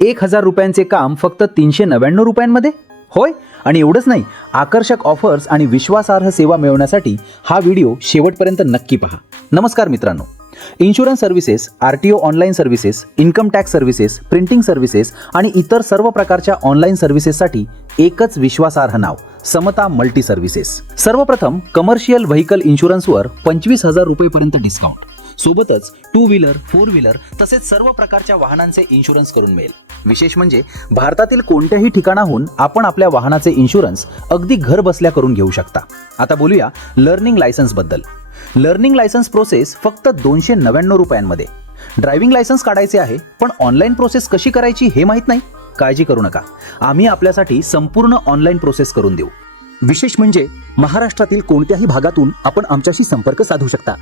1000 रुपयांचे काम फक्त 399 रुपयांमध्ये? होय, आणि एवढंच नाही, आकर्षक ऑफर्स आणि विश्वासार्ह सेवा मिळवण्यासाठी हा व्हिडिओ शेवटपर्यंत नक्की पहा. नमस्कार मित्रांनो, insurance services, RTO online services, income tax services, printing services आणि इतर सर्व प्रकारच्या ऑनलाईन सर्व्हिसेससाठी एकच विश्वासार्ह नाव, समता मल्टी सर्व्हिसेस. सर्वप्रथम कमर्शियल व्हेकल इन्शुरन्सवर 25,000 रुपयेपर्यंत डिस्काउंट, सोबतच 2 व्हीलर, 4 व्हीलर तसेच सर्व प्रकारच्या वाहनांचे इन्शुरन्स करून मिळेल. विशेष म्हणजे भारतातील कोणत्याही ठिकाणाहून आपण आपल्या वाहनाचे इन्शुरन्स अगदी घर बसल्या करून घेऊ शकता. आता बोलूया लर्निंग लायसन्स बद्दल. लर्निंग लायसन्स प्रोसेस फक्त 299 रुपयांमध्ये. ड्रायव्हिंग लायसन्स काढायचे आहे, पण ऑनलाईन प्रोसेस कशी करायची हे माहीत नाही? काळजी करू नका, आम्ही आपल्यासाठी संपूर्ण ऑनलाईन प्रोसेस करून देऊ. विशेष म्हणजे महाराष्ट्रातील कोणत्याही भागातून आपण आमच्याशी संपर्क साधू शकता.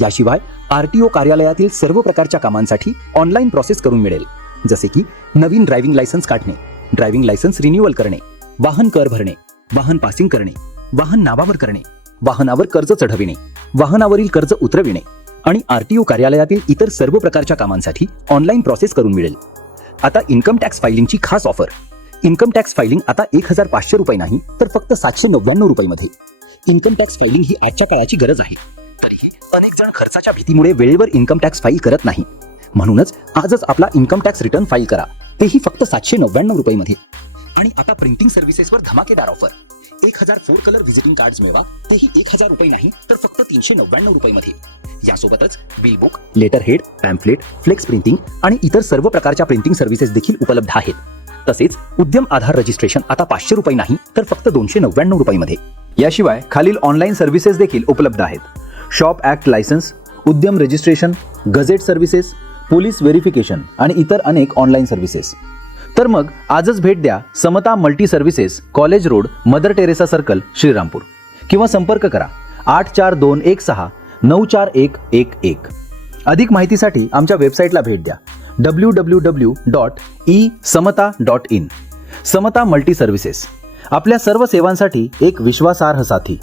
याशिवाय RTO कार्यालयातील सर्व प्रकारच्या कामांसाठी ऑनलाईन प्रोसेस करून मिळेल, जसे की नवीन ड्रायव्हिंग लायसन्स काढणे, ड्रायव्हिंग लायसन्स रिन्युअल करणे, वाहन कर भरणे, वाहन पासिंग करणे, वाहन नावावर करणे, वाहनावर कर्ज चढविणे, वाहनावरील कर्ज उतरविणे आणि RTO कार्यालयातील इतर सर्व प्रकारच्या कामांसाठी ऑनलाईन प्रोसेस करून मिळेल. आता इन्कम टॅक्स फायलिंगची खास ऑफर. इन्कम टॅक्स फायलिंग आता 1,500 रुपये नाही, तर फक्त 799 रुपयामध्ये. इन्कम टॅक्स फायलिंग ही आजच्या काळाची गरज आहे. तरीही अनेक जण खर्चाच्या भीतीमुळे वेळेवर इन्कम टॅक्स फाईल करत नाही. म्हणूनच आजच आपला इन्कम टॅक्स रिटर्न फाईल करा, तेही फक्त 799 रुपयामध्ये. आणि आता प्रिंटिंग सर्व्हिसेसवर धमाकेदार ऑफर. 1000 4 कलर व्हिजिटिंग कार्ड्स मिळवा, तेही 1000 रुपये नाही, तर फक्त 399 रुपयामध्ये. यासोबतच bill book, letter head, pamphlet, flex printing आणि इतर सर्व प्रकारच्या प्रिंटिंग सर्व्हिसेस देखील उपलब्ध आहेत. तसेच उद्यम आधार रजिस्ट्रेशन आता 500 रुपये नाही, तर फक्त 299 रुपयामध्ये. याशिवाय खालील ऑनलाईन सर्व्हिसेस देखील उपलब्ध आहेत: शॉप ॲक्ट लायसन्स, उद्यम रजिस्ट्रेशन, गझेट सर्व्हिसेस, पोलीस व्हेरिफिकेशन आणि इतर अनेक ऑनलाईन सर्व्हिसेस. तर मग आजच भेट द्या समता multi services, college road, mother Teresa circle, Shrirampur, किंवा संपर्क करा 8421694111. अधिक माहितीसाठी आमच्या वेबसाईटला भेट द्या www.esamata.in. समता मल्टी सर्व्हिसेस, आपल्या सर्व सेवांसाठी एक विश्वासार्ह साथी.